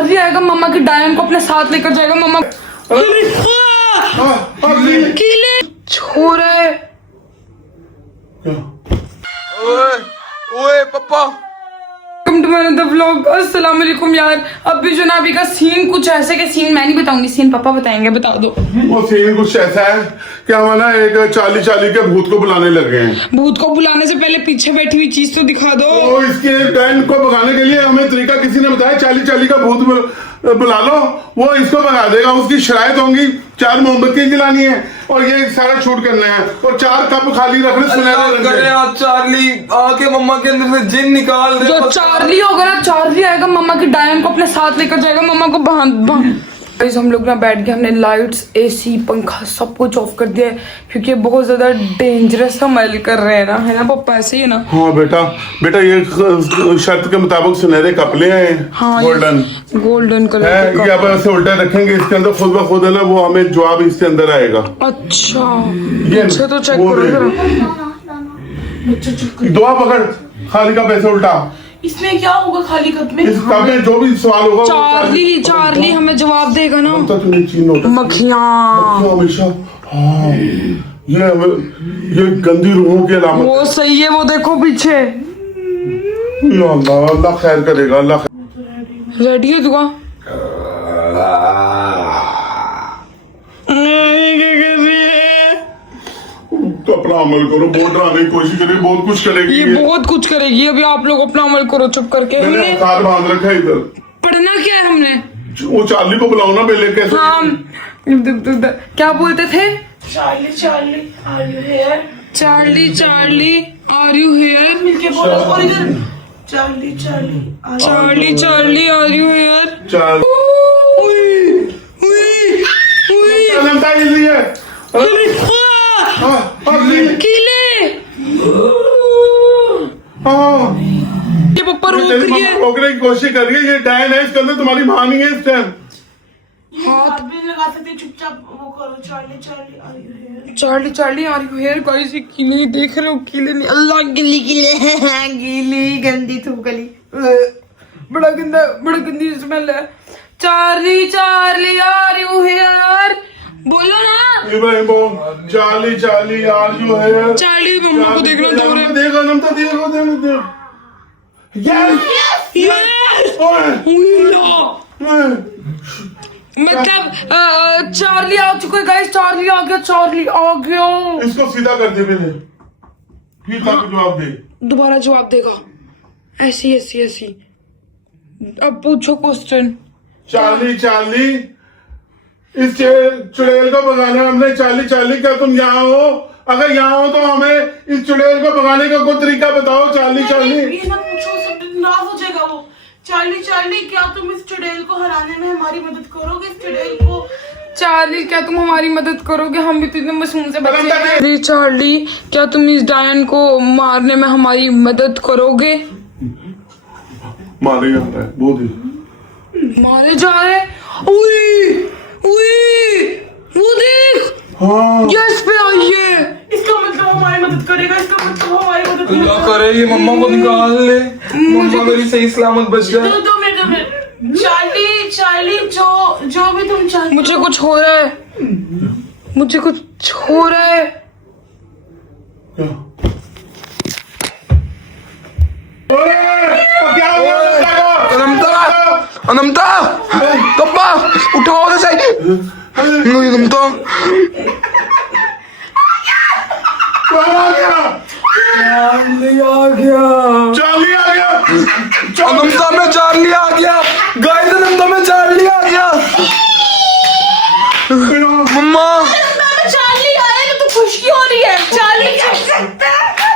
Charlie आएगा, मम्मा की डायन को अपने साथ लेकर जाएगा। मम्मा कीले छो रहा है। ओए पापा, welcome to my another vlog. अस्सलाम वालेकुम यार। अभी जो ना अभी का सीन कुछ ऐसे के सीन मैं नहीं बताऊंगी, सीन पापा बताएंगे। बता दो। वो सीन कुछ ऐसा है कि हम ना एक चाली के भूत को बुलाने लग गए हैं। भूत को बुलाने से पहले पीछे बैठी हुई चीज तो दिखा दो। तो इसके डायन को भगाने के लिए हमें तरीका किसी ने बताया, चाली का भूत बुला लो, वो इसको भगा देगा। उसकी शरायत होंगी, 4 मोमबत्ती जलानी है और ये सारा शूट करना है और 4 कप खाली रखने सुनहरे। आज चार्ली आके मम्मा के अंदर से जिन निकाल दे। जो चार्ली होगा ना, चार्ली आएगा, मम्मा की डायन को अपने साथ लेकर जाएगा। मम्मा को बांध हम लोग ना बैठ गए, हमने लाइट्स, एसी, पंखा सब कुछ ऑफ कर दिया है क्योंकि बहुत ज्यादा डेंजरस स्मेल कर रहे हैं ना, है ना पापा? ऐसे ही है ना? हाँ बेटा ये शर्त के मुताबिक सुनहरे कपड़े हैं। हाँ, गोल्डन कलर है। ये अब ऐसे उल्टा रखेंगे इसके अंदर, खुद ब खुद है ना वो हमें जवाब इसके अंदर आएगा। अच्छा ये अच्छा, तो चेक करो। दुआ पकड़, खाली का पैसे उल्टा। इसमें क्या होगा खाली कप में? इस कप में जो भी सवाल होगा चार्ली हमें जवाब देगा ना। मक्खियाँ हमेशा। हाँ, ये गंदी रूहों की अलामत। वो सही है, वो देखो पीछे। अल्लाह खैर करेगा, अल्लाह। रेडी है दुआ? तो अपना अमल करो, बहुत डराने की कोशिश करेगी, बहुत कुछ करेगी। ये बहुत कुछ करेगी। अभी आप लोग अपना अमल करो चुप करके। मैंने हथियार बांध रखा है इधर। पढ़ना क्या है हमने? वो चार्ली को बुलाओ ना पहले। कैसे? हाँ, क्या बोलते थे? Charlie are you here? Charlie are you here? मिलके बोलो। और इधर चार्ली आर यू हियर? कीले ये पप्पा रोक रही है। रोकने की कोशिश कर रही है। ये डायन है, इसके अंदर तुम्हारी मां नहीं है इस टाइम। हाथ भी लगा सकते, चुपचाप वो करो। Charlie are you here? Charlie are you here? Guys ये कीले देख रहे हो? कीले नहीं, अल्लाह गिली गंदी थूकली, बड़ा गंदी स्मेल है। Charlie are you here? बोलो ना। इब्राहिम बोल, Charlie are you here? Charlie मम्मा को देखना दो रे। देखो नमता, देखो। मतलब चार्ली आ चुका है गाइस। चार्ली आ गया। इसको सीधा कर दे पहले, फिर ताकि जवाब दे। दोबारा जवाब देगा। ऐसी। अब पूछो क्वेश्चन। चार्ली इस चुड़ैल को भगाना हमने। चार्ली क्या तुम यहाँ हो? अगर यहाँ हो तो हमें इस चुड़ैल को भगाने का कोई तरीका बताओ। चार्ली ये मत पूछो, सब नाराज हो जाएगा वो। चार्ली क्या तुम इस चुड़ैल को हराने में हमारी मदद करोगे? इस चुड़ैल को चार्ली क्या तुम हमारी मदद करोगे? हम भी तो इतने मासूम से बच्चे हैं। चार्ली क्या तुम इस डायन को मारने में हमारी मदद करोगे? मारे जा रहा है, बहुत ही मारे जा रहे। वो देख। हाँ, यस पे आइए। इसका मतलब हमारी मदद करेगा। इसका मतलब हमारी मदद क्या करे ये? मम्मा को निकाल ले, मम्मा मेरी सही सलामत बच जाए। दो मिनट। चार्ली जो भी तुम चाहते। मुझे कुछ हो रहा है। क्या अनमता पापा उठाओ तो सही। अनमता चार्ली आ गया। अनमता में चार्ली आ गया। गाइस अनमता में चार्ली आ गया। मम्मा चार्ली आएगा तो खुशी हो रही है। चार्ली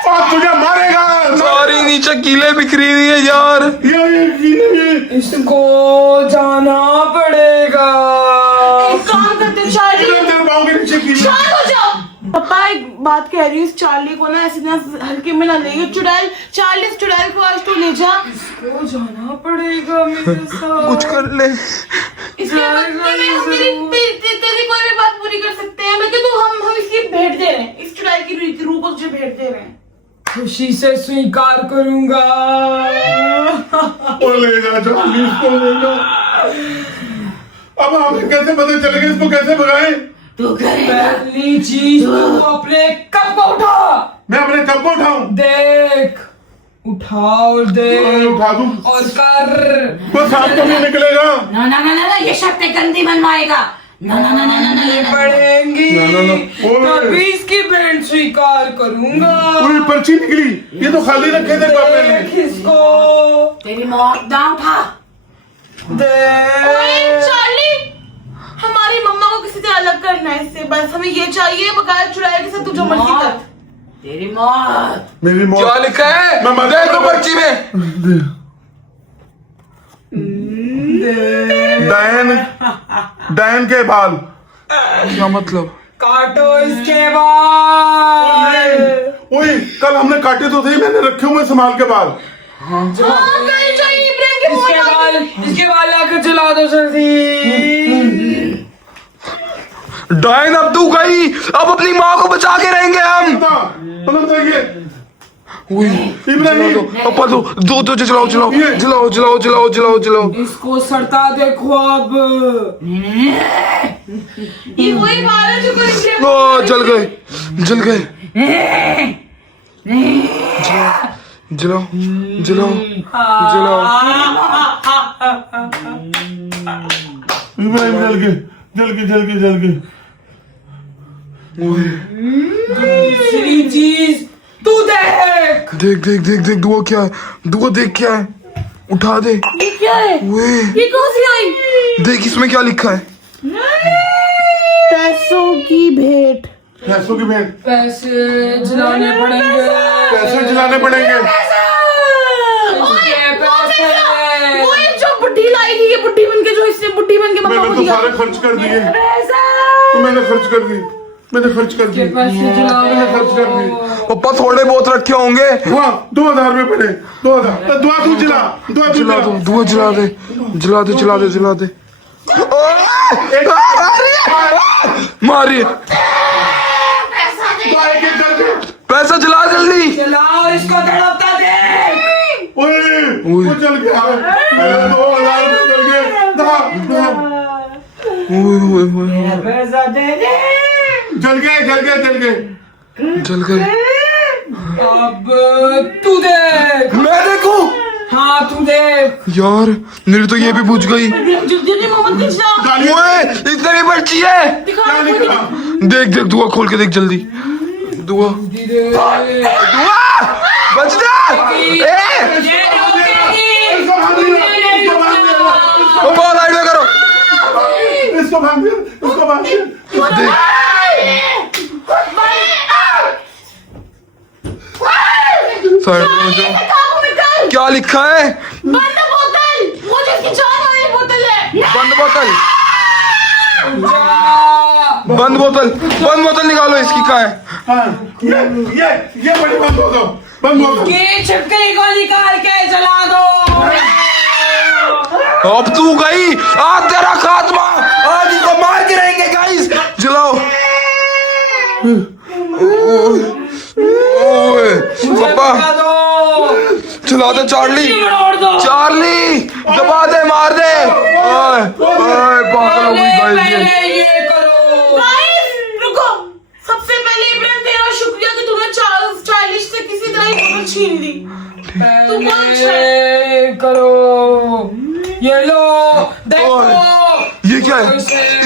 और तुझे मारेगा। सारी नीचे कीले बिखरी हुई है यार। ये इसको जाना पड़ेगा। एक काम करते, चार्ली शांत हो जाओ। पापा एक बात कह रही हूँ, इस चार्ली को ना ऐसे ना हल्के में ना ले। चुड़ैल को आज तू ले जा। इसको जाना पड़ेगा मेरे साथ। कुछ कर ले। इसके तेरी कोई भी बात पूरी कर सकते हैं। मैं तो हम इसकी भेंट दे रहे हैं। इस चुड़ैल की रूह को तुझे भेंट दे रहे हैं। खुशी से स्वीकार करूंगा। ले जा, ले जा। अब हमें कैसे पता चलेगा, इसको कैसे भगाएं? तू करेगा। पहली चीज तू अपने कप को उठा। मैं अपने कब को उठाऊं? देख, उठाओ देख उठा दूं और कर। वो सांप तो नहीं निकलेगा। ना ना ना ना, ये शक्ति गंदी बनवाएगा। ना ना ना ना ना ना ना। पढ़ेंगी ना। तभी इसकी भेंट स्वीकार करूंगा। पूरी पर्ची निकली, ये तो खाली रखे थे पापा ने। देख इसको, तेरी मौत ना उठा। देख। चार्ली, हमारी मम्मा को किसी से अलग करना है इससे, बस हमें ये चाहिए। बगैर चुराए के साथ तू जो मर्जी कर। तेरी मौत। मेरी मौत। क्या लिखा है? मैं मर देखो पर्ची में। डायन के बाल। क्या मतलब? काटो इसके बाल। ओए, कल हमने काटे तो थे, मैंने रखे हुए संभाल के बाल। कहीं चाहिए इब्राहिम के इसके बाल लाकर जला दो जल्दी। डायन अब तू गई, अब अपनी माँ को बचा के रहेंगे हम। मतलब देखिए इब्राहिम पापा दो चलाओ चलाओ चलाओ चलाओ चलाओ चलाओ चलाओ। इसको सड़ता देखो अब। ये वही बाल है जो कोई ओ जल गए जल गए। जलाओ जलाओ जलाओ। इब्राहिम जल के दूसरी चीज तू देख। देख देख देख देख दुआ क्या है? दुआ देख क्या है? उठा दे। ये क्या है? ओए ये कौन सी आई? देख इसमें क्या लिखा है? पैसों की भेंट। पैसों की भेंट। पैसे जलाने पड़ेंगे। पैसे जलाने पड़ेंगे। ओए, जो बुड्ढी लाएगी, ये बुड्ढी बन के, जो इसने बुड्ढी बन के मम्मा मैंने को तो दिया। सारे खर्च कर दिए। पैसा। तो मैंने खर्च कर दी। मैंने खर्च कर दी। पापा थोड़े बहुत रखे होंगे। हुआ 2000 में पड़े। 2000। दुआ तू जला। दुआ तू जला दो दुआ जला दे जला दे जला दे जला दे। मारिए दुआ एक एक करके। पैसा जला जल्दी। जलाओ इसको, तड़पता देख। ओए वो चल गया। मेरे 2000 में चल गए। पैसा दे दे। जल गए जल गए। अब तू देख। मैं देखूं? हाँ तू देख। यार मेरी तो ये भी बुझ गई। जल्दी मोहम्मद खिंचा। ओए इसमें भी पर्ची है। क्या लिखा? देख देख दुआ खोल के देख जल्दी। दुआ दुआ बच जा। इसको भाग दिया। पापा लाइट में करो। इसको भाग दिया। देख साइड में हो जाओ। क्या लिखा है? बंद बोतल। वो जो इसकी जान वाली बोतल है। बंद बोतल बंद बोतल निकालो। इसकी कहाँ है? हाँ, ये बड़ी बंद हो जाओ। बंद हो जाओ। ये छिपकली को निकाल के जला दो। अब तू गई, आज तेरा खात्मा। आज इसको मार के रहेंगे गाइस। जलाओ। ओए पापा चला दे। चार्ली दबा दे मार दे। ओए पागल हो गई गाइस ये। ये करो। गाइस रुको, सबसे पहले इब्राहिम तेरा शुक्रिया कि तूने चार्लिश से किसी तरह ही बोतल छीन ली। तू बहुत अच्छा है। ये करो। ये लो देखो। ये क्या है?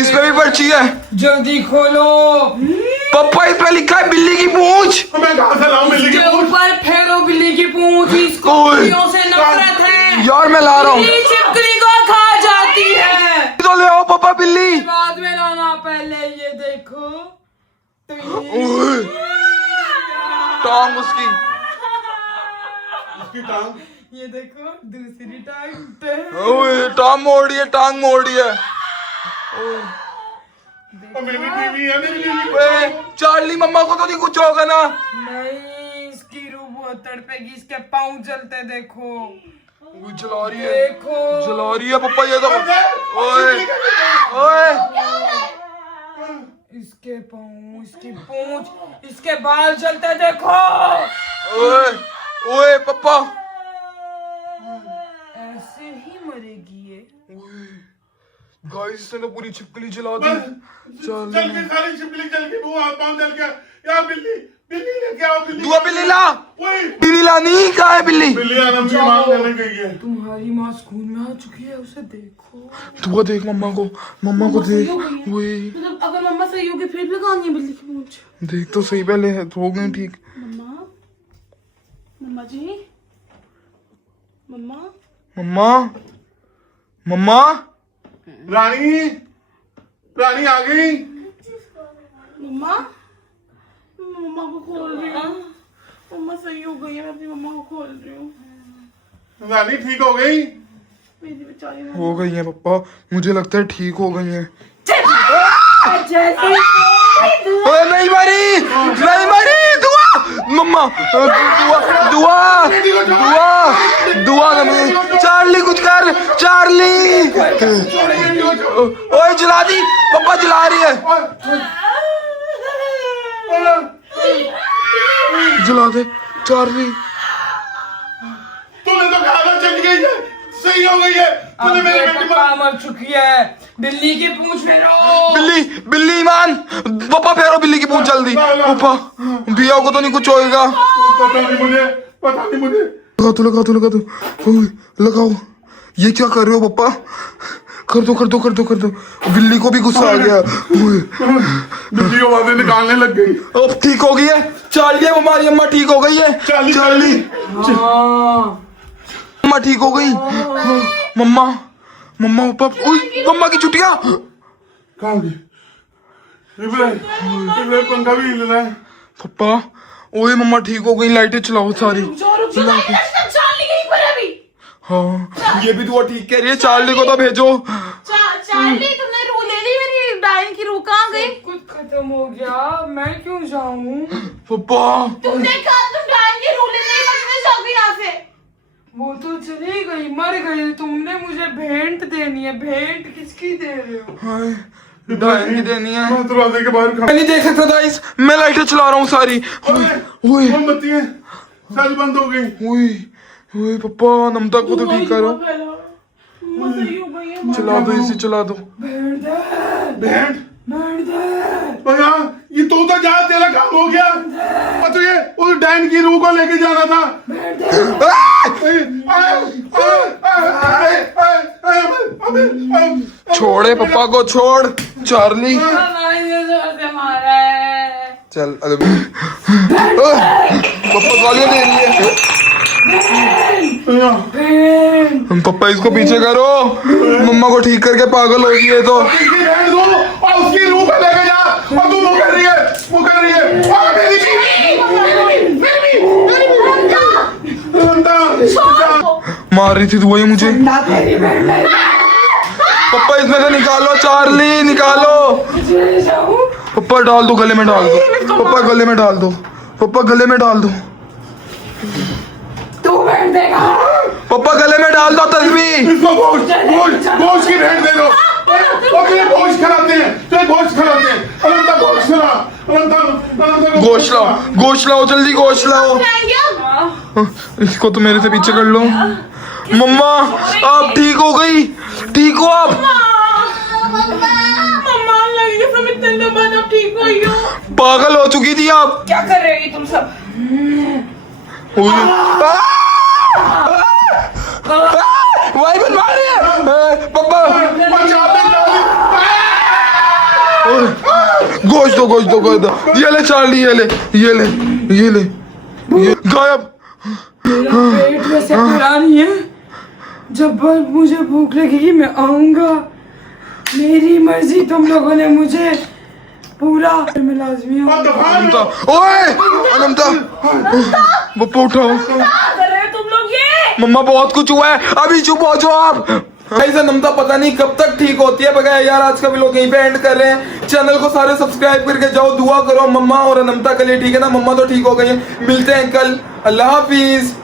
इसमें भी पर्ची है। जल्दी खोलो। पापा इस पे लिखा है बिल्ली की पूंछ। मैं कहाँ से लाऊं बिल्ली की इसके पूंछ? ऊपर फेरो बिल्ली की पूंछ। इसको ओए। बिल्लियों से नफरत है। यार मैं ला रहा हूँ। बिल्ली छिपकली को खा जाती है। तो ले आओ पापा बिल्ली। बाद में लाना, पहले ये देखो। ओए, टांग उसकी। उसकी टांग। ये देखो दूसरी टांग। ओए टांग मोड़ी है टांग मोड़ी है। मेरी बीवी है, मेरी बीवी। ओए, चार्ली मम्मा को तो नहीं कुछ होगा ना? नहीं, इसकी रूह बहुत तड़पेगी। इसके पाँव जलते देखो। वो जला रही है। देखो जला रही है पापा ये तो। ओए ओए इसके पाँव, इसकी पूंछ, इसके बाल जलते देखो। ओए ओए पापा। ऐसे ही मरेगी ये। गाइस इसने तो पूरी छिपकली जला दी। चल के सारी छिपकली जल गई, वो हाथ पांव जल गया। यार बिल्ली बिल्ली लेके आओ, बिल्ली। दुआ बिल्ली ला। ओए बिल्ली लानी कहाँ है बिल्ली? बिल्ली आनंद की मां करने गई है। तुम्हारी माँ स्कूल में आ चुकी है, उसे देखो। दुआ देख मम्मा को देख। वही मतलब अगर मम्मा सही होगी फिर भी कहानी है बिल्ली की पूंछ। देख तो सही, पहले हो गई ठीक। मम्मा जी, मम्मा मम्मा मम्मा रानी रानी आ गई। मम्मा मम्मा को खोल रही हूँ। मम्मा सही हो गई है, मैं अपनी मम्मा को खोल रही हूँ। रानी ठीक हो गई? मेरी बेचारी मम्मा। हो गई है पप्पा, मुझे लगता है ठीक हो गई है। ओए नहीं मरी दुआ। मम्मा दुआ चार्ली कुछ कर, चार्ली। ओए जला दी, पप्पा जला रही है। जला दे चार्ली। तूने तो कहा था चली गई है, सही हो गई है। तूने मेरी बेटी पप्पा मर चुकी है। बिल्ली की पूंछ फेरो। बिल्ली मान पप्पा, फेरो बिल्ली की पूंछ जल्दी। पप्पा बिया को तो नहीं कुछ होएगा। पता नहीं मुझे। लगा दो। लगाओ। ये क्या कर रहे हो पप्पा? कर दो। बिल्ली को भी गुस्सा आ गया। बिल्ली आवाजें निकालने लग गई। अब ठीक हो गई है चार्ली। हमारी अम्मा ठीक हो गई है। चार्ली अम्मा ठीक हो गई। मम्मा पापा, मम्मा की छुट्टियां कहाँ गई? इब्राहिम पंखा भी हिल रहा है। पप्पा ओए मम्मा ठीक हो गई, लाइटें चलाओ सारी। हाँ ये भी दुआ ठीक कह रही है। चार्ली को तो भेजो। चार्ली तुमने रू ले ली मेरी डाइन की रू, कहाँ गई? कुछ खत्म हो गया, मैं क्यों जाऊं? पप्पा तुमने कहा तुम डाइन की रू ले नहीं, बचने जाओगी यहाँ से। वो तो चली गई, मर गई। तुमने मुझे भेंट देनी है। भेंट किसकी दे रहे हो? हाय डायन की देनी है। मैं दरवाजे के बाहर मैं नहीं देख सकता गाइस, मैं लाइटें चला रहा हूँ सारी। ओए मोमबत्तियां सारी बंद हो गई। ओए पप्पा नमता को तो ठीक करो। मम्मा सही हो गई है। चला दो इसे, चला दो। बैंड भैया ये तो जा, तेरा काम हो गया। और तुझे उस डाइन की रूह को लेके जाना था। छोड़े पप्पा को, छोड़ चार्ली। मारा है। चल पप्पा गालियां दे रही है। पप्पा इसको पीछे करो, मम्मा को ठीक करके पागल हो गई है तो। इसकी बैंड दो और उसकी रूह पे लेके जा। और तू मुँह कर रही है। मार रही थी तो वही मुझे। पप्पा इसमें से निकालो, चार्ली निकालो। पप्पा डाल दो, गले में डाल दो। पप्पा गले में डाल दो। तू भेंट देगा। पप्पा गले में डाल दो तस्वीर। इसको गोश्त की भेंट दे दो। और तुझे गोश्त खिलाते हैं। अनंता गोश्त खिला। अनंता गोश्त लाओ जल्दी, गोश्त लाओ। इसको तो मेरे से पीछे कर लो। मम्मा आप ठीक हो गई, ठीक हो आप? मम्मा लगी सब इतने दिन बाद अब ठीक हुई हो। पागल हो चुकी थी आप। क्या कर रहे हो तुम सब? वही बन मार रही है पप्पा। गोश्त दो। ये ले चार्ली, ये ले गायब। पेट वैसे भरा नहीं है। जब मुझे भूख लगेगी मैं आऊंगा। मेरी मर्जी, तुम लोगों ने मुझे पूरा में लाजमी है। अनंता, ओए अनंता पप्पा उठाओ। क्या कर रहे हो तुम लोग ये? मम्मा बहुत कुछ हुआ है, अभी चुप हो जाओ आप। ऐसा नमता पता नहीं कब तक ठीक होती है। बगैर यार आज का भी लोग यहीं पे एंड कर रहे हैं। चैनल को सारे सब्सक्राइब करके जाओ, दुआ करो मम्मा और अनंता के लिए, ठीक है ना? मम्मा तो ठीक हो गई है। मिलते हैं कल, अल्लाह हाफिज।